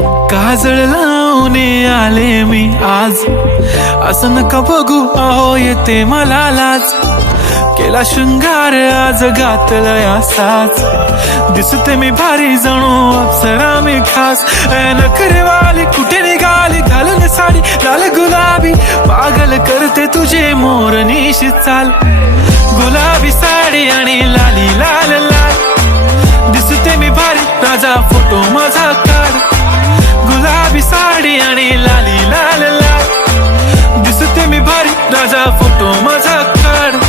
काजळ लावून आले मी आज, असं नका बघू अहो येते मला लाज. केला शृंगार आज घातलाय असाच, दिसते मी भारी जणू अप्सरा मी खास. नखरेवाली कुठे निघाली घालून साडी लाल गुलाबी, पागल करते तुझे मोरनीशी चाल. गुलाबी साडी आणि लाली लाल लाल, दिसते मी भारी राजा फोटो माझा काढ. गुलाबी साडी आणि लाली लाल लाल, दिसते मी भारी राजा फोटो माझा काढ.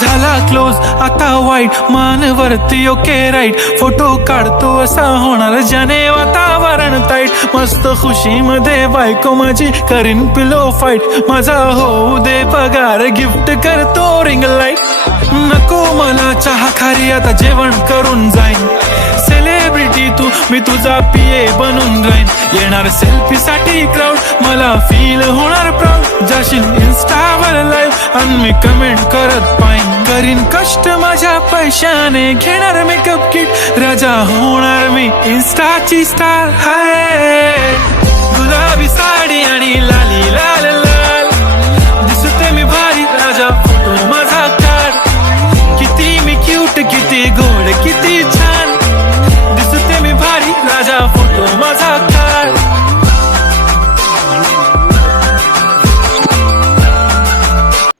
झाला क्लोज आता वाईट, मानवरती ओके राईट. फोटो काढतो असा होणार ज्याने वातावरण ताईट. मस्त खुशी मध्ये बायको माझी करीन पिलो फाईट. माझा होऊ दे पगार गिफ्ट करतो रिंग लाईट. नको मला चहा खारी आता जेवण करून जाईन. सेलिब्रिटी तू मी तुझा पिये बनून राहीन. येणार सेल्फी साठी क्राऊड मला फील होणार प्राऊड. जाशील इन्स्टावर लाईव्ह आणि मी कमेंट करत पाईन. करीन कष्ट माझ्या पैशाने घेणार मेकअप किट. राजा होणार मी इन्स्टाची स्टार. हाय